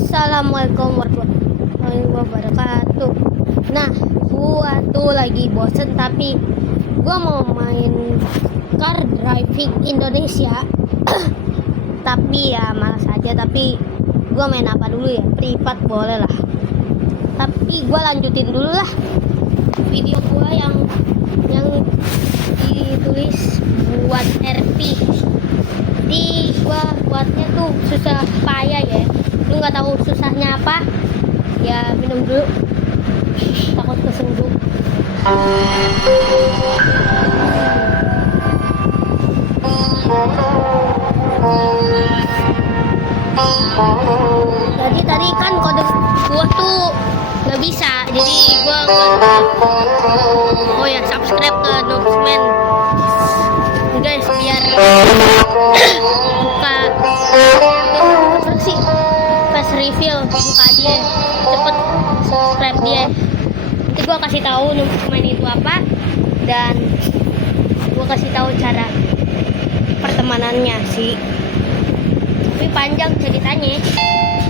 Assalamualaikum warahmatullahi wabarakatuh. Nah, gua tuh lagi bosen tapi gua mau main car driving Indonesia. Tapi ya malas aja. Tapi gua main apa dulu ya? Privat boleh lah. Tapi gua lanjutin dulu lah video gua yang ditulis buat RP. Jadi gua buatnya tuh susah payah ya. Lu nggak tahu susahnya apa? Ya minum dulu. Takut kesenggung. Jadi tadi kan kode gua tuh nggak bisa. Jadi gua oh ya subscribe ke Nobsman guys biar buka apa sih pas reveal buka dia cepet subscribe dia. Nanti gua kasih tahu Nobsman itu apa dan gua kasih tahu cara pertemanannya sih. Tapi panjang ceritanya.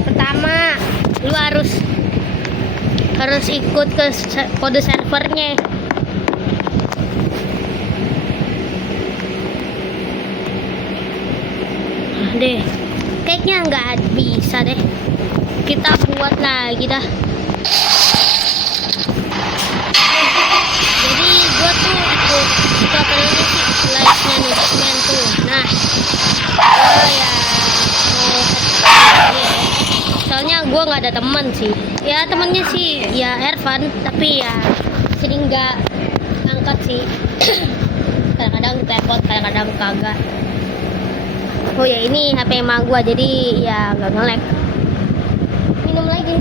Pertama lu harus ikut ke kode servernya. Deh kayaknya nggak bisa deh, kita buat lagi dah. Jadi gua tuh ikut ini sih live-nya Nobsman tuh. Nah gua ya soalnya gua nggak ada teman sih ya, temennya sih ya Ervan tapi ya sering nggak ngangkat sih. Kadang-kadang telepon, kadang-kadang kagak. Oh ya ini HP emak gua jadi ya nggak nge-lag. Minum lagi.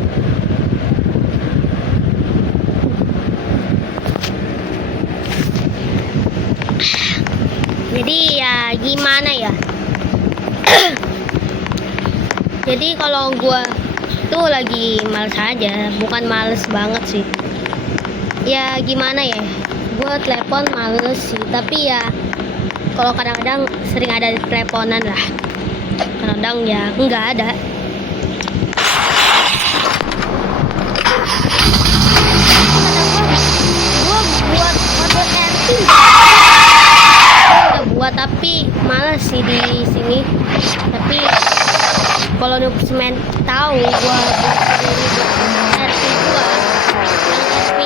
Jadi ya gimana ya? Jadi kalau gua tuh lagi males aja, bukan males banget sih. Ya gimana ya? Gua telepon males sih, tapi ya kalau kadang-kadang sering ada teleponan lah. Kadang ya enggak ada. Gua buat kode RP. Udah buat tapi males sih di sini. Tapi kalau Nobsman tahu gua buat RP gua, yang RP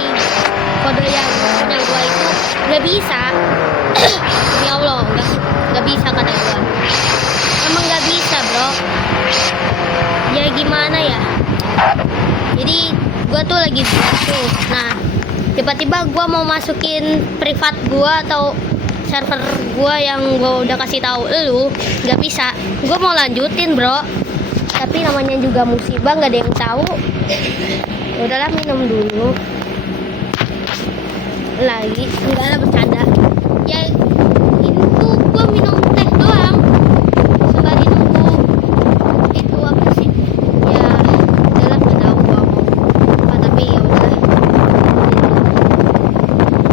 kode yang punya gua itu nggak bisa. Ya Allah, nggak bisa kata gua. Emang nggak bisa bro. Ya gimana ya? Jadi gua tuh lagi tuh. Nah tiba-tiba gua mau masukin privat gua atau server gua yang gua udah kasih tahu lu nggak bisa. Gua mau lanjutin bro. Tapi namanya juga musibah, nggak ada yang tahu. Udahlah minum dulu. Lagi enggak ada bercanda. Ya ini tuh gua minum teh doang. Sembari nunggu itu apa sih? Ya udahlah nggak tahu gua mau apa tapi ya udahlah.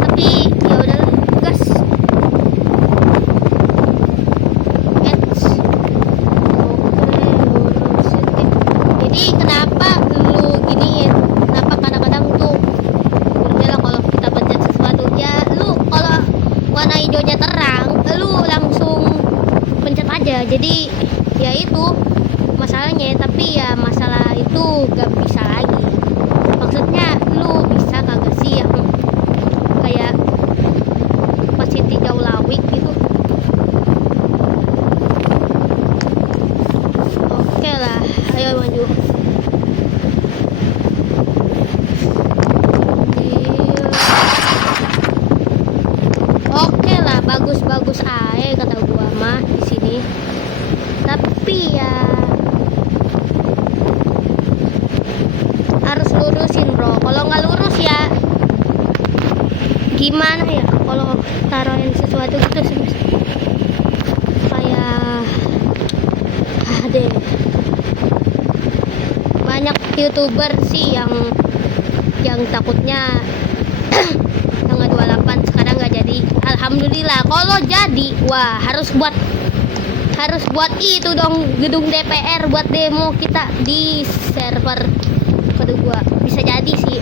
Tapi ya udahlah gas. Jadi kenapa lu giniin? Kenapa kadang-kadang tuh udah kalau kita pencet sesuatu ya lu kalau warna hijaunya terang lu langsung pencet aja. Jadi ya itu masalahnya. Tapi ya masalah itu gak bisa lagi. Maksudnya lu bisa kagak sih yang kayak posisi jauh lawik gitu. Oke lah, ayo maju. Oke lah, bagus-bagus aja kata gua mah di sini. Tapi ya harus lurusin bro. Kalau nggak lurus ya gimana ya? Kalau taruhin sesuatu gitu sih kayak deh. Banyak YouTuber sih yang takutnya tanggal 28 sekarang nggak jadi. Alhamdulillah kalau jadi wah harus buat harus buat itu dong, gedung DPR buat demo kita di server kode gua. Bisa jadi sih,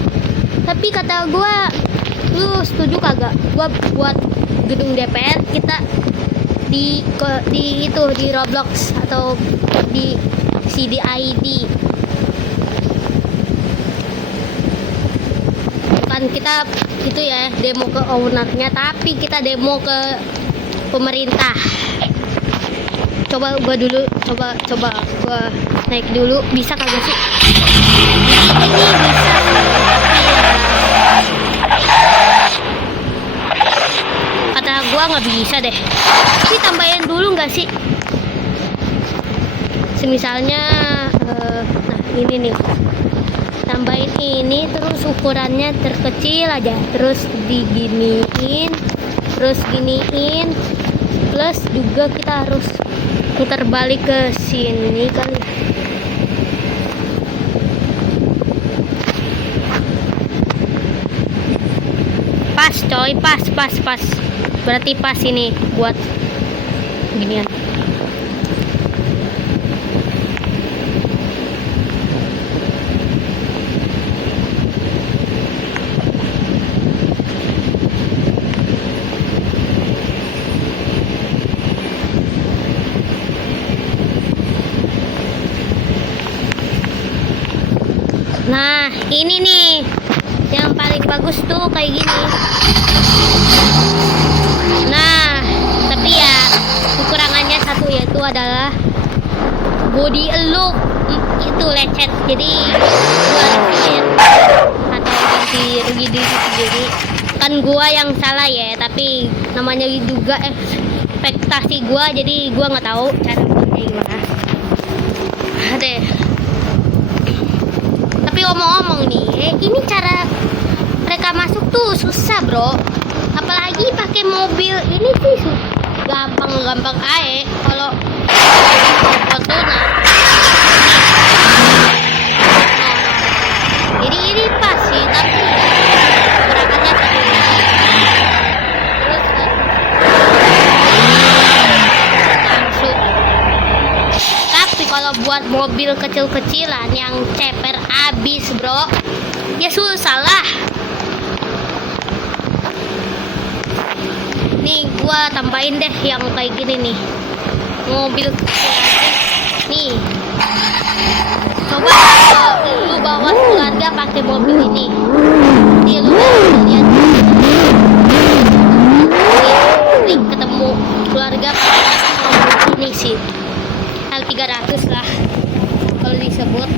tapi kata gua, lu setuju kagak gua buat gedung DPR kita di itu di Roblox atau di CDID? Bukan kita itu ya demo ke ownernya, tapi kita demo ke pemerintah. Coba gua gua naik dulu, bisa kagak sih? Ini bisa, tapi ya kata gua nggak bisa deh. Tapi tambahin dulu nggak sih? Semisalnya nah ini nih, tambahin ini, terus ukurannya terkecil aja, terus diginiin, terus giniin, plus juga kita harus putar balik ke sini kali. Pas coy, pas berarti pas ini buat ginian. Nah, ini nih yang paling bagus tuh kayak gini. Nah, tapi ya kekurangannya satu, yaitu adalah body look itu lecet. Jadi gua lecet atau ganti rugi diri sendiri. Kan gua yang salah ya, tapi namanya juga ekspektasi gua, jadi gua nggak tahu cara buatnya gimana. Deh. Tapi ngomong-ngomong nih, ini cara mereka masuk tuh susah bro, apalagi pakai mobil ini sih gampang aja kalau foto. Nah, jadi ini pas sih, tapi gerakannya satu. Terus masuk. Tapi kalau buat mobil kecil-kecilan yang ceper abis bro, ya susah lah. Nih gua tambahin deh yang kayak gini nih, mobil kecil aja nih. Coba kalau lu bawa keluarga pakai mobil ini, nih lu lihat nih, ketemu keluarga pakai mobil ini sih L300 lah kalau disebut.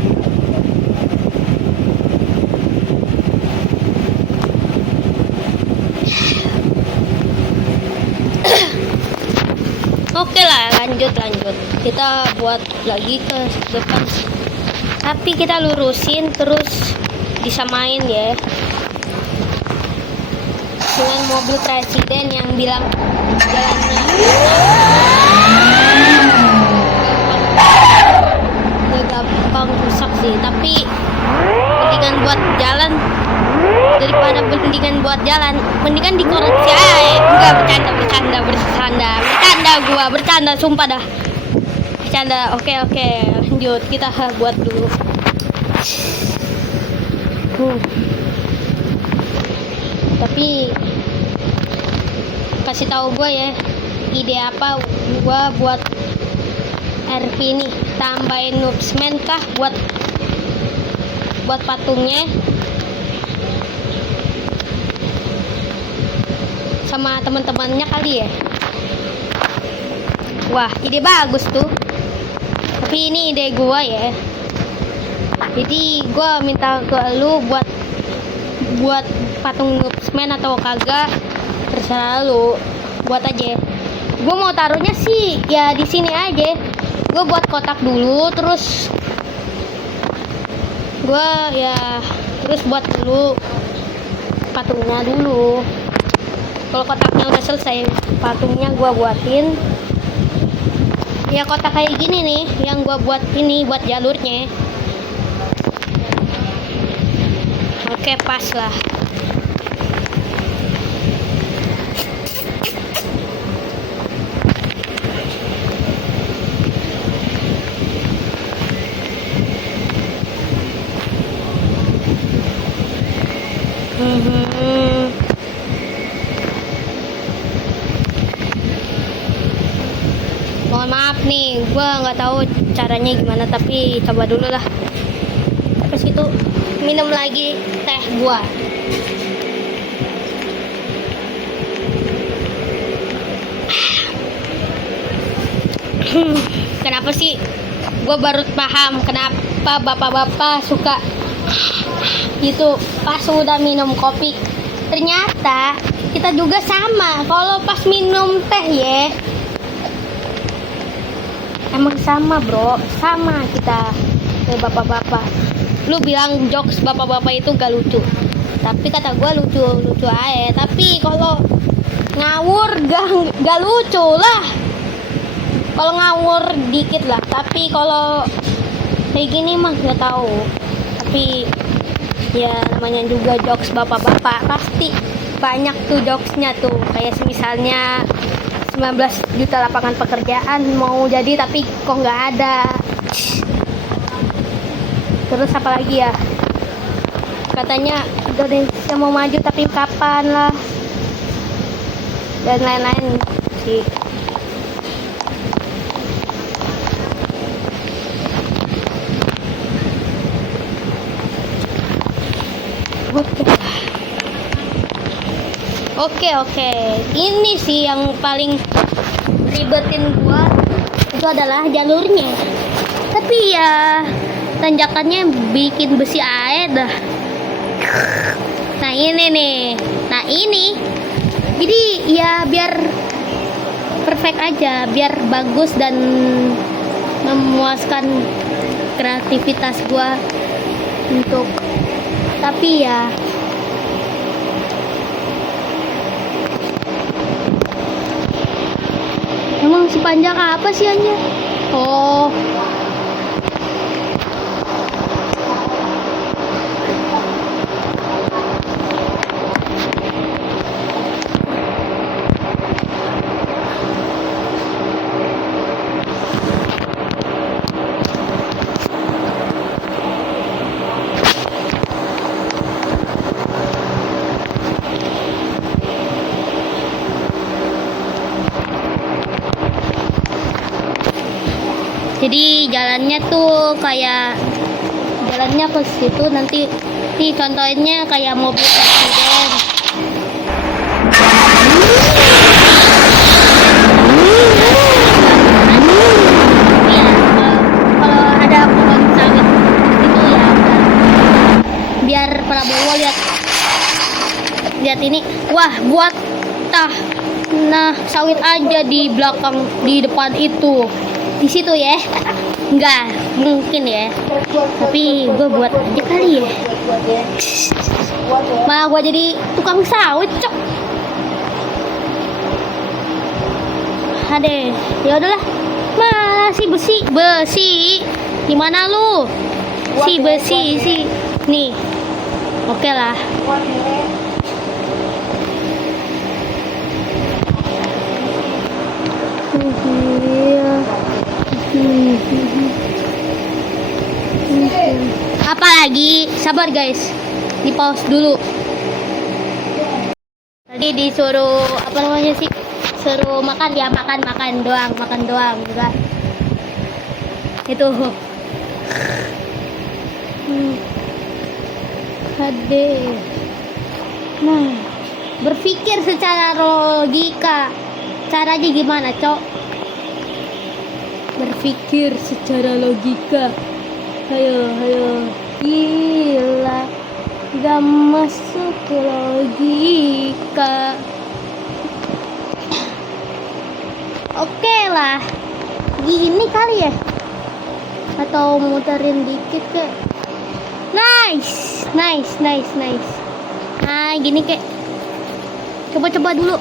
Oke lah, lanjut kita buat lagi ke depan, tapi kita lurusin terus disamain ya dengan mobil presiden yang bilang jalannya gampang rusak sih, tapi mendingan buat jalan daripada mendingan buat jalan, mendingan dikoreksi aja. Enggak, bercanda sumpah dah, bercanda. Oke, lanjut, kita buat dulu. Tapi kasih tahu gue ya, ide apa gue buat RP ini, tambahin noobsman kah buat patungnya sama teman-temannya kali ya. Wah, ide bagus tuh, tapi ini ide gua ya, jadi gua minta ke lu buat patung noobsman atau kagak terserah lu, buat aja. Gua mau taruhnya sih ya di sini aja. Gua buat kotak dulu, terus gua ya terus buat dulu patungnya dulu. Kalau kotaknya udah selesai, patungnya gua buatin ya kotak kayak gini nih, yang gua buat ini buat jalurnya. Oke, pas lah. Mhm. Mohon maaf nih, gua nggak tahu caranya gimana, tapi coba dulu lah. Terus itu minum lagi teh gua. Kenapa sih? Gue baru paham kenapa bapak-bapak suka gitu pas udah minum kopi. Ternyata kita juga sama. Kalau pas minum teh ya, emang sama bro, sama kita kayak bapak-bapak. Lu bilang jokes bapak-bapak itu gak lucu, tapi kata gue lucu-lucu aja. Tapi kalau ngawur gak lucu lah. Kalau ngawur dikit lah, tapi kalau kayak gini mah nggak tahu. Tapi ya namanya juga jokes bapak-bapak, pasti banyak tuh jokesnya tuh. Kayak misalnya 19 juta lapangan pekerjaan mau jadi tapi kok nggak ada. Terus apa lagi ya? Katanya Indonesia mau maju tapi kapan lah, dan lain-lain sih. Oke. Ini sih yang paling ribetin gua, itu adalah jalurnya. Tapi ya tanjakannya bikin besi air dah. Nah ini nih. Nah ini. Jadi ya biar perfect aja, biar bagus dan memuaskan kreativitas gua untuk. Tapi ya emang sepanjang apa sih Anya? Oh, jadi jalannya tuh kayak jalannya ke situ nanti nih contohnya kayak mobil presiden. Ya, kalau ada pohon sawit itu ya biar Prabowo lihat ini, wah buat nah sawit aja di belakang di depan itu. Di situ ya, enggak mungkin ya, tapi gue buat aja kali ya. Malah gue jadi tukang sawit cok. Ade, ya udahlah. Masih besi gimana lu? Si besi sih nih, oke lah. Apalagi sabar guys, di pause dulu. Tadi disuruh apa namanya sih, suruh makan ya, makan doang juga itu. Ade, nah berpikir secara logika, caranya gimana cok? Berpikir secara logika. Ayo, gila, gak masuk ke logika. Oke lah, gini kali ya, atau muterin dikit kek. Nice. Nah gini kek, coba dulu.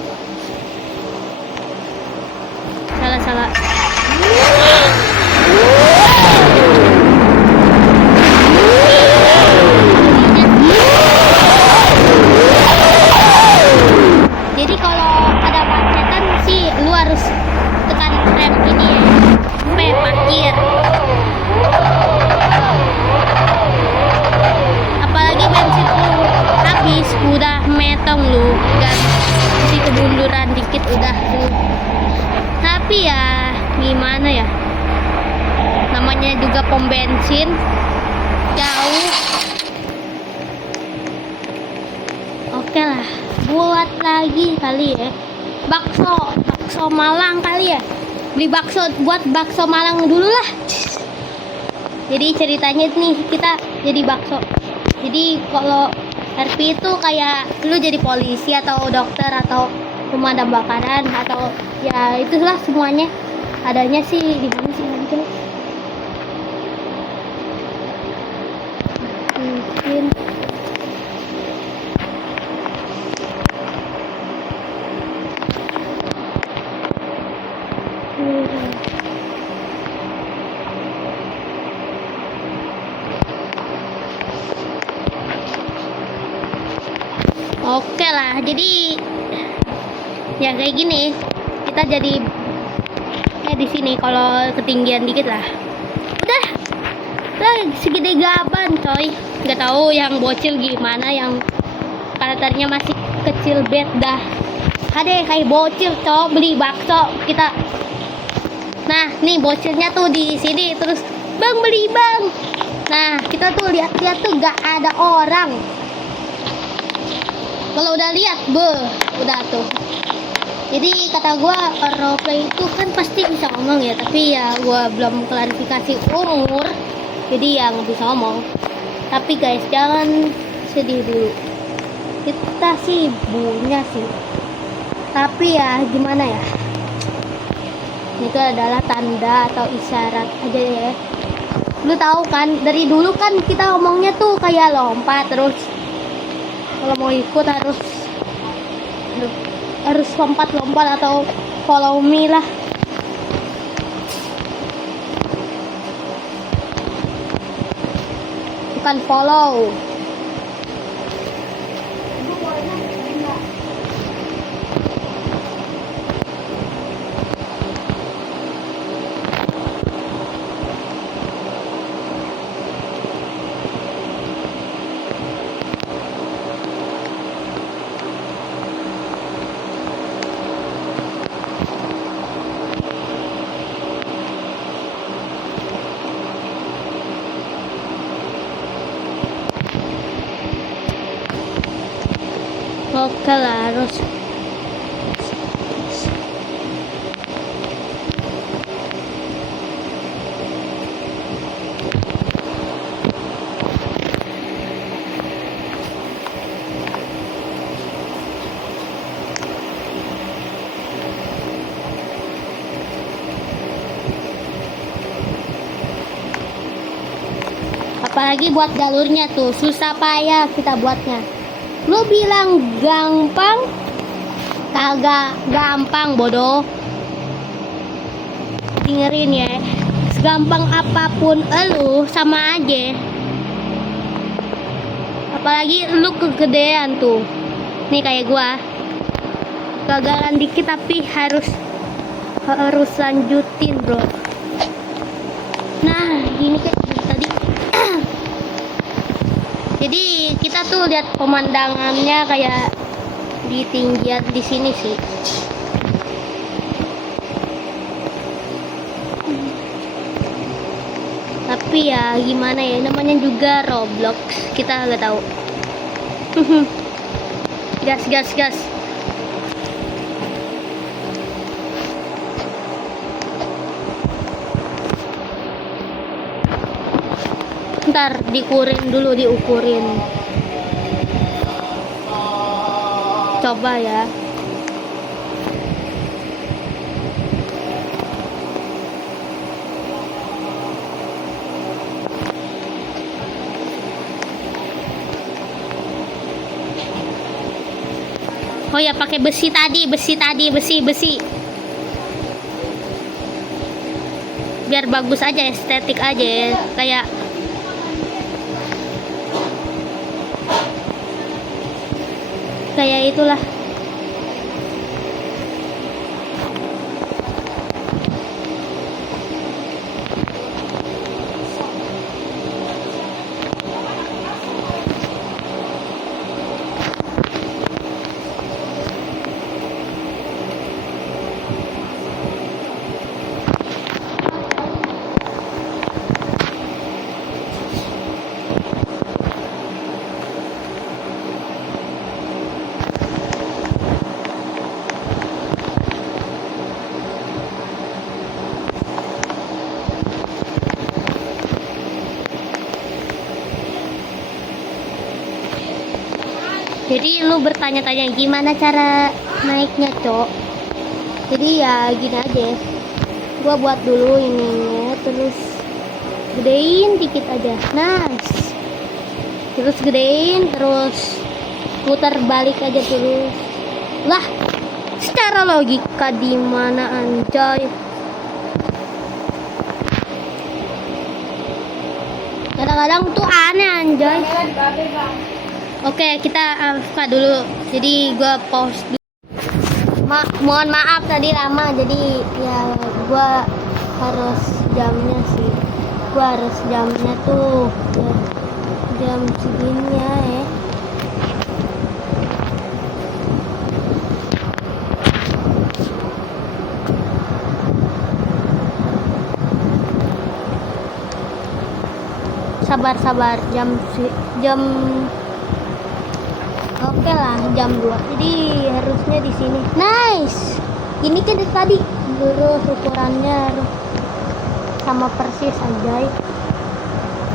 Salah. Jadi kalau ada macetan sih lu harus tekan rem ini ya, supaya parkir. Apalagi bensin lu habis, jauh. Oke lah, buat lagi kali ya bakso Malang kali ya, beli bakso, buat bakso Malang dulu lah. Jadi ceritanya nih, kita jadi bakso. Jadi kalau RP itu kayak lu jadi polisi atau dokter atau pemadam kebakaran atau ya itulah semuanya. Adanya sih di mana sih nanti? Mungkin oke lah, jadi ya kayak gini kita jadi di sini kalau ketinggian dikit lah. Udah segede gaban coy. Nggak tahu yang bocil gimana, yang karakternya masih kecil bet dah. Ada kayak bocil coy beli bakso kita. Nah nih bocilnya tuh di sini terus bang beli bang. Nah kita tuh lihat-lihat tuh nggak ada orang. Kalau udah lihat udah tuh. Jadi kata gue roleplay itu kan pasti bisa ngomong ya, tapi ya gue belum klarifikasi umur, jadi ya nggak bisa ngomong. Tapi guys jangan sedih dulu, kita sih punya sih, tapi ya gimana ya, itu adalah tanda atau isyarat aja ya. Lu tahu kan dari dulu kan kita ngomongnya tuh kayak lompat terus, kalau mau ikut harus lompat atau follow me lah. Bukan follow. Oke lah, harus apalagi buat jalurnya tuh susah payah kita buatnya. Lu bilang gampang, kagak gampang bodoh. Dengerin ya, segampang apapun elu sama aja. Apalagi lu kegedean tuh. Nih kayak gua, gagalan dikit tapi harus lanjutin bro. Nah gini kayak tadi. Jadi kita tuh lihat pemandangannya kayak di tinggian di sini sih. Tapi ya gimana ya, namanya juga Roblox, kita nggak tahu. gas. Ntar diukurin. Coba ya. Oh ya pakai besi tadi. Biar bagus aja, estetik aja ya. Kayak itulah. Jadi lu bertanya-tanya gimana cara naiknya, Cok. Jadi ya gini aja. Gua buat dulu ininya, terus gedein dikit aja. Nice. Terus gedein, terus putar balik aja terus. Lah, secara logika di mana anjay? Kadang-kadang tuh aneh anjay. Oke, kita buka dulu. Jadi gua pause dulu. Mohon maaf tadi lama. Jadi ya gua harus jamnya sih. Gua harus jamnya tuh ya, jam segini ya. Sabar jam oke lah jam 2. Jadi harusnya di sini. Nice. Ini kan dari tadi lurus ukurannya sama persis anjay.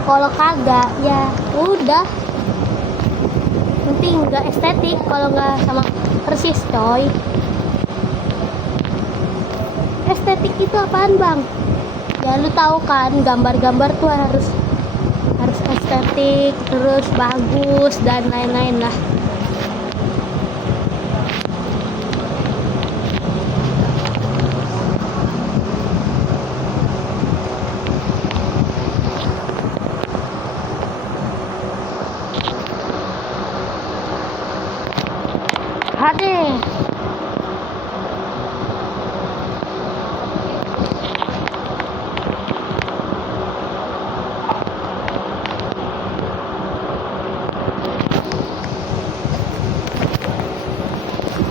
Kalau kagak ya udah. Penting nggak estetik kalau nggak sama persis coy. Estetik itu apaan bang? Ya lu tahu kan gambar-gambar tuh harus estetik, terus bagus dan lain-lain lah. Hade.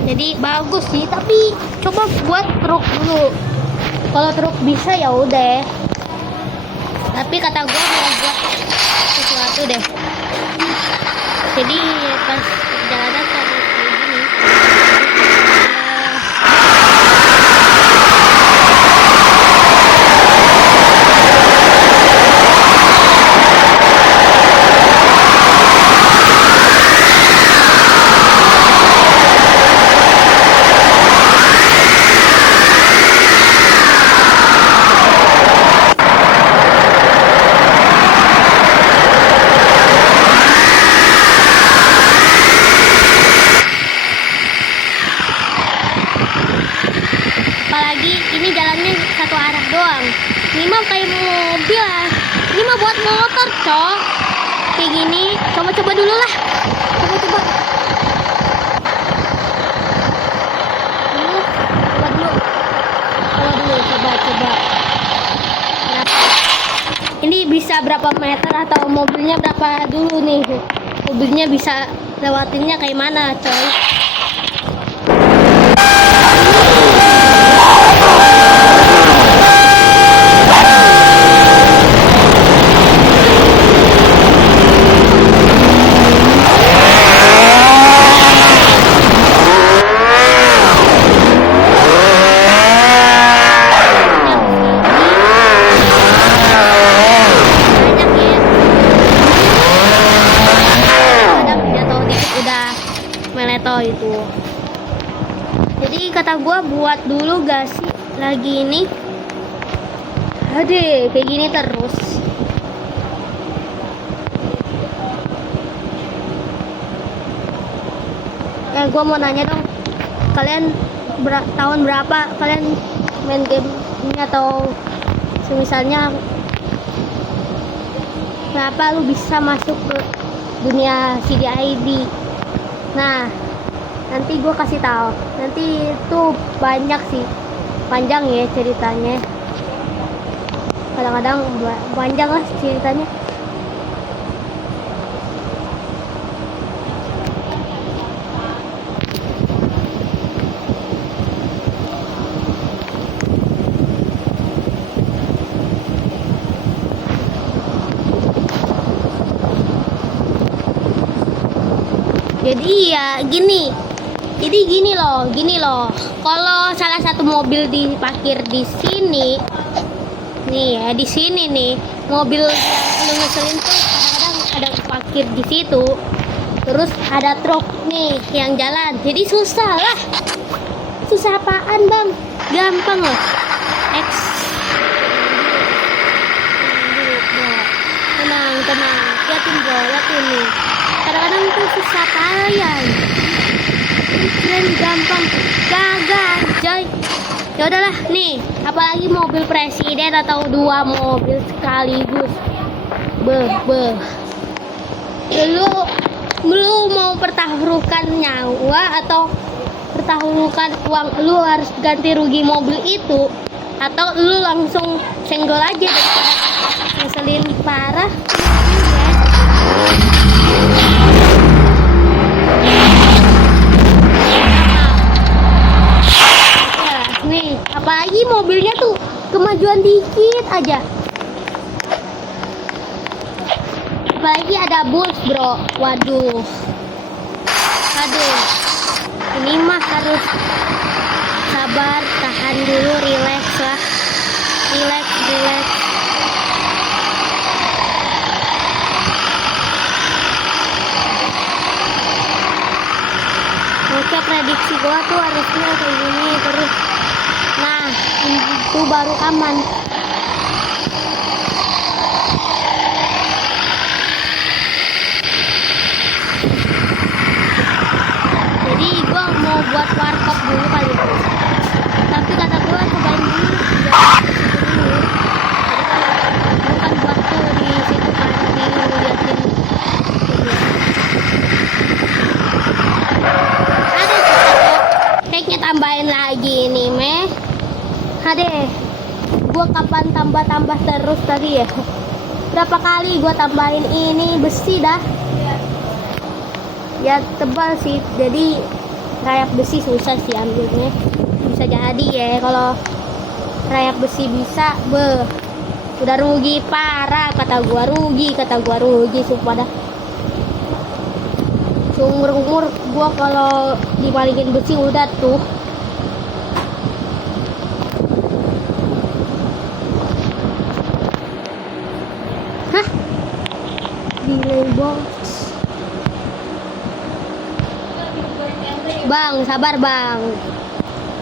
Jadi bagus sih, tapi coba buat truk dulu. Kalau truk bisa ya udah. Tapi kata gue mau buat sesuatu deh. Jadi pas perjalanan harus kayak gini. Apalagi ini jalannya satu arah doang. Ini mah kayak mobil lah. Ini mah buat motor, cok. Kayak gini. Coba dulu lah. Coba. Coba dulu. Coba. Ini bisa berapa meter atau mobilnya berapa dulu nih? Mobilnya bisa lewatinnya kayak mana, coy? Meleto itu. Jadi kata gua buat dulu gak sih lagi ini. Aduh, kayak gini terus. Gua mau nanya dong, kalian tahun berapa kalian main game ini, atau semisalnya berapa lu bisa masuk ke dunia CDID. Nah, nanti gue kasih tahu. Nanti itu banyak sih, panjang ya ceritanya. Kadang-kadang panjang lah ceritanya. Jadi ya gini. Jadi gini loh. Kalau salah satu mobil diparkir di sini, nih ya di sini nih, mobil yang lu ngeselin tuh kadang-kadang ada parkir di situ. Terus ada truk nih yang jalan. Jadi susah lah. Susah apaan bang? Gampang loh. X. Tenang, tenang. Liatin bro, liatin nih. Kadang-kadang tuh susah payah. Keren gampang. Gagal, coy. Ya udahlah nih. Apalagi mobil presiden atau 2 mobil sekaligus. Lu mau pertaruhkan nyawa atau pertaruhkan uang, lu harus ganti rugi mobil itu, atau lu langsung senggol aja daripada ngeselin parah. Ya, nih apalagi mobilnya tuh kemajuan dikit aja. Apalagi ada bus bro, waduh, aduh, ini mah harus sabar, tahan dulu, relax lah, relax. Oke, prediksi gua tuh harusnya kayak gini terus, nah itu baru aman. Jadi gua mau buat warkop dulu kali ya. Tapi kata gua cobain dulu dulu. Bukan buat tuh di situ kan liatin. Ada kayaknya tambahin lagi nih meh. Ade, gua kapan tambah terus tadi ya? Berapa kali gua tambahin ini besi dah? Ya tebal sih, jadi rayap besi susah sih ambilnya. Bisa jadi ya kalau rayap besi bisa, udah rugi parah, kata gua rugi sumpah dah. Seumur-umur gua kalau dimalingin besi udah tuh. Hah? Delay box. Bang, sabar bang.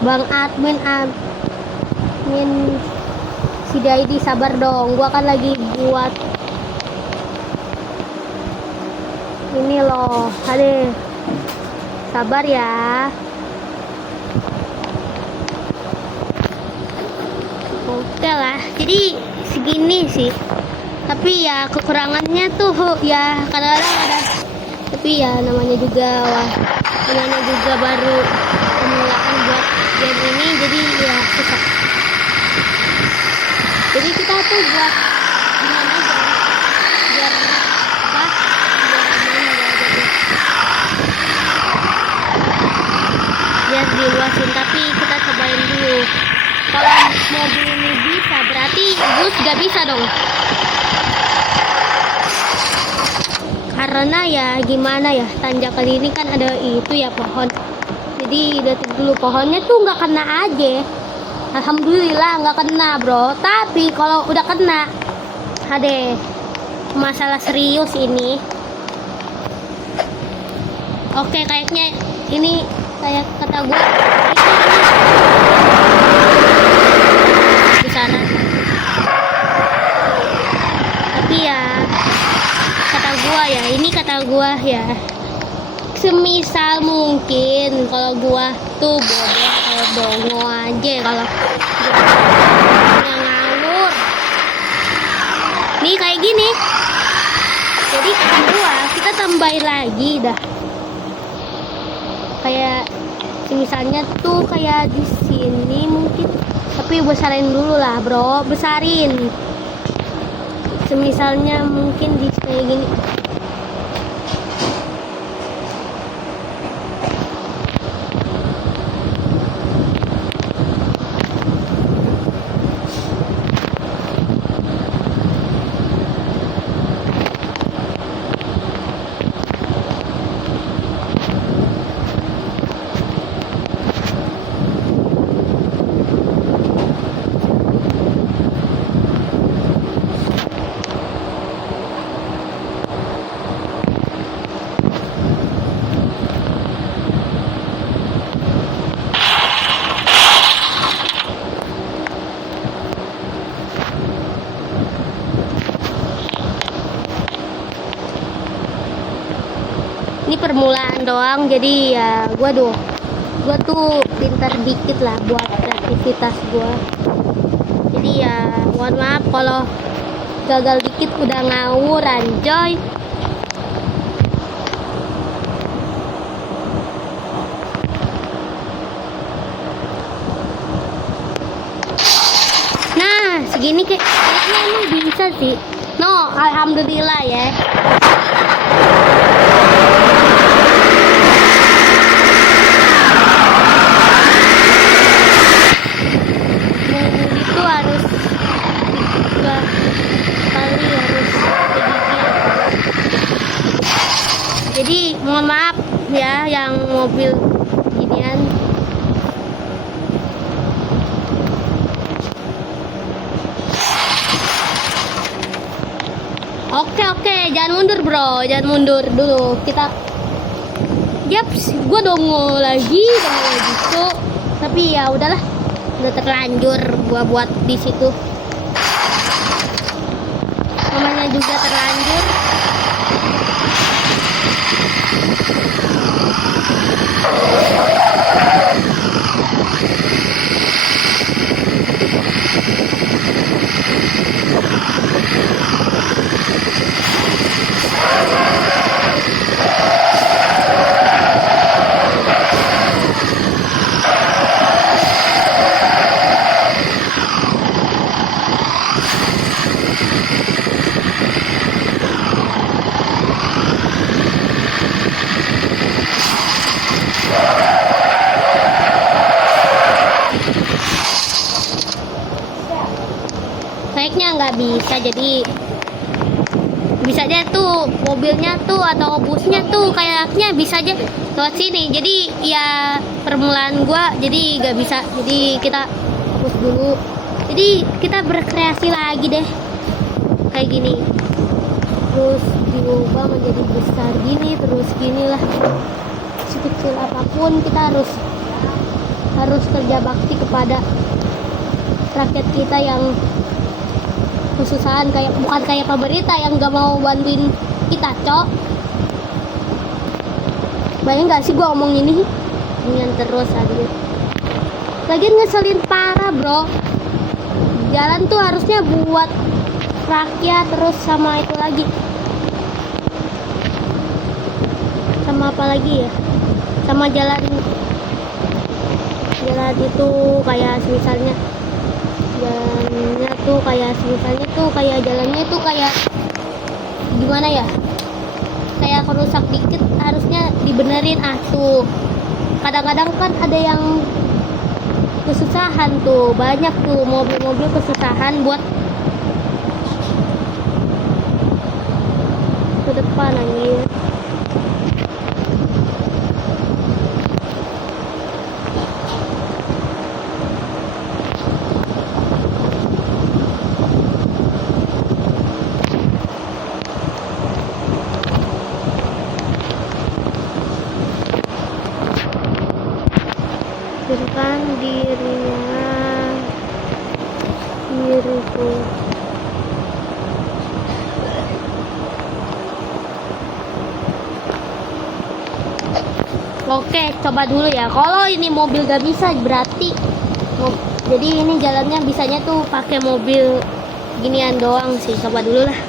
Bang admin si Daidi sabar dong. Gua kan lagi buat ini loh. Ade, sabar ya. Oke lah. Jadi segini sih. Tapi ya kekurangannya tuh ya kadang-kadang ada. Tapi ya namanya juga baru pemula buat game ini, jadi ya susah. Jadi kita tuh buat gimana aja biar apa, biar aman, biar diluasin. Tapi kita cobain dulu. Kalau mobil ini bisa, berarti bus gak bisa dong. Karena ya gimana ya, tanjakan ini kan ada itu ya pohon. Jadi lihat dulu pohonnya tuh nggak kena aja. Alhamdulillah nggak kena bro. Tapi kalau udah kena, ada masalah serius ini. Oke, kayaknya ini kayak kata gue di sana. Tapi ya kata gua ya, semisal mungkin kalau gua tuh bodoh kalau dongo aja, kalau yang ngawur nih kayak gini. Jadi kata gua kita tambahin lagi dah, kayak misalnya tuh kayak di sini mungkin, tapi besarin dulu lah bro, besarin. Semisalnya mungkin di kayak gini. Ini permulaan doang, jadi ya gua tuh pintar dikit lah buat kreativitas gua. Jadi ya mohon maaf kalau gagal dikit udah ngawur anjoy. Nah segini kayaknya emang bisa sih. No, alhamdulillah ya. Itu harus dua kali harus jadi mohon maaf ya yang mobil ginian. Oke, jangan mundur bro, jangan mundur dulu. Kita yaps, gue dongo lagi tuh. Tapi ya udahlah, udah terlanjur gua buat di situ. Namanya juga terlanjur. Kayaknya nggak bisa, jadi bisa aja tuh mobilnya tuh atau busnya tuh kayaknya bisa aja lewat sini. Jadi ya permulaan gua jadi nggak bisa, jadi kita hapus dulu. Jadi kita berkreasi lagi deh kayak gini, terus diubah menjadi besar gini, terus gini lah. Sekecil apapun kita harus kerja bakti kepada rakyat kita yang kesusahan, bukan kayak pemerintah yang gak mau bantuin kita, cok. Bayang gak sih gua omong ini terus aja. Lagian ngeselin parah bro. Jalan tuh harusnya buat rakyat, terus sama itu lagi, sama apa lagi ya, sama jalan itu kayak misalnya jalannya tuh kayak misalnya tuh kayak jalannya tuh kayak gimana ya, kayak rusak dikit harusnya dibenerin. Tuh kadang-kadang kan ada yang kesusahan tuh, banyak tuh mobil-mobil kesusahan buat ke depan anjir. Pikirkan diriku. Oke, coba dulu ya. Kalau ini mobil gak bisa berarti jadi ini jalannya bisanya tuh pakai mobil ginian doang sih. Coba dulu lah.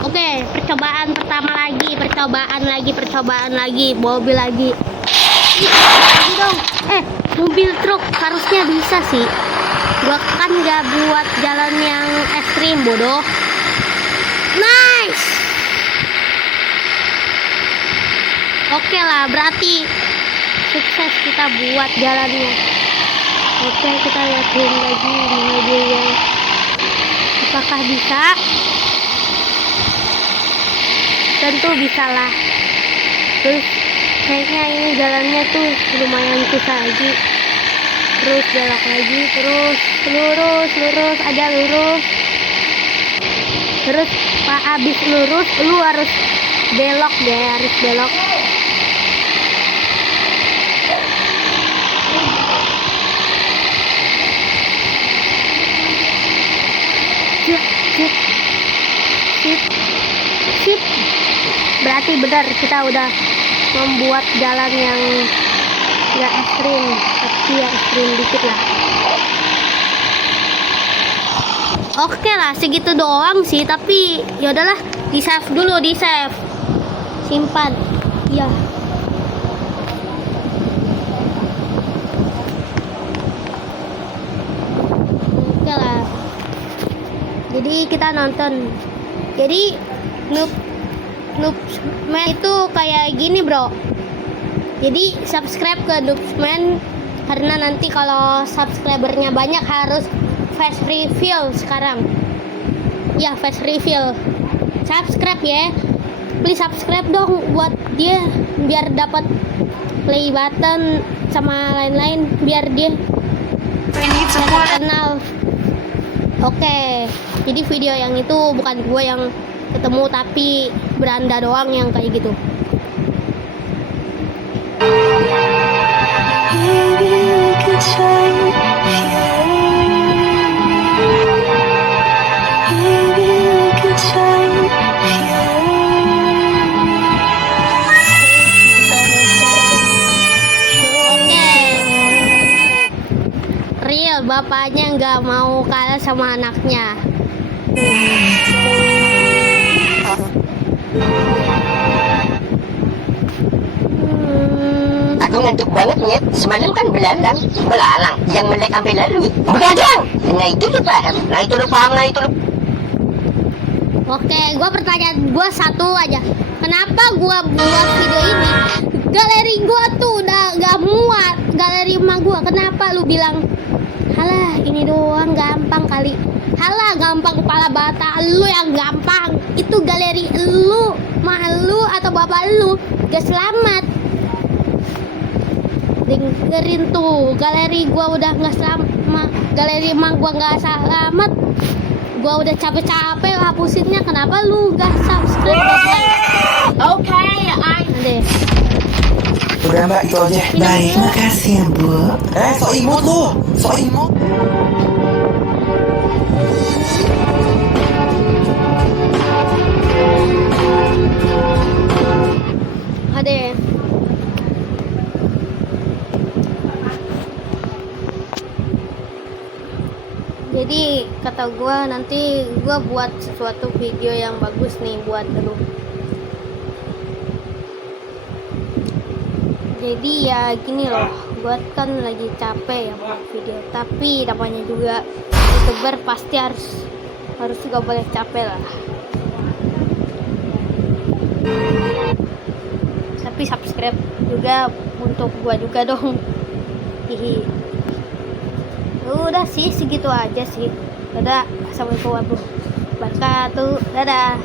Oke, percobaan pertama lagi, percobaan lagi, mobil lagi. Lagi dong. Mobil truk harusnya bisa sih. Gua kan gak buat jalan yang ekstrim, bodoh. Nice. Oke lah, berarti sukses kita buat jalannya. Oke, kita liatin lagi mobilnya. Apakah bisa? Tentu bisa lah. Terus kayaknya ini jalannya tuh lumayan susah lagi. Terus belok lagi, terus lurus aja lurus. Terus pak abis lurus lu harus belok deh, harus belok. Sip. Berarti benar kita udah membuat jalan yang nggak ekstrim, tapi ya ekstrim dikit lah. Oke lah, segitu doang sih, tapi ya udahlah, di save dulu, di save, simpan, ya. Oke lah, jadi kita nonton. Jadi Noobsman itu kayak gini bro. Jadi subscribe ke Noobsman, karena nanti kalau subscribernya banyak harus face reveal sekarang. Ya, face reveal. Subscribe ya. Please subscribe dong buat dia, biar dapat play button sama lain-lain, biar dia kenal. Oke. Jadi video yang itu bukan gue yang ketemu, tapi beranda doang yang kayak gitu. Real, bapaknya nggak mau kalah sama anaknya. Aku ngantuk banget Nyet. Semalam kan belalang yang melek sampai lalu. Begadang. Nah itu lu paham. Oke, pertanyaan gue satu aja. Kenapa gue buat video ini? Galeri gue tuh udah gak muat. Galeri emak gue. Kenapa lu bilang, halah ini doang gampang kali. Halah gampang kepala bata. Lu yang gampang. Itu galeri lu, mah lu atau bapak lu gak selamat. Dengerin tuh, galeri gue udah gak selamat. Galeri emak gue gak selamat. Gua udah capek-capek hapusinnya, kenapa lu gak subscribe? Oke, Deh. Udah mbak, itu aja. Baik, makasih ya bu. Sok imut lu, sok imut. Ade. Jadi kata gue nanti gue buat sesuatu video yang bagus nih buat lu. Jadi ya gini loh, gue kan lagi capek ya buat video. Tapi namanya juga YouTuber pasti harus gak boleh capek lah. Tapi subscribe juga untuk gue juga dong. Hihi. Udah sih, segitu aja sih. Dadah, assalamualaikum warahmatullahi wabarakatuh. Dadah.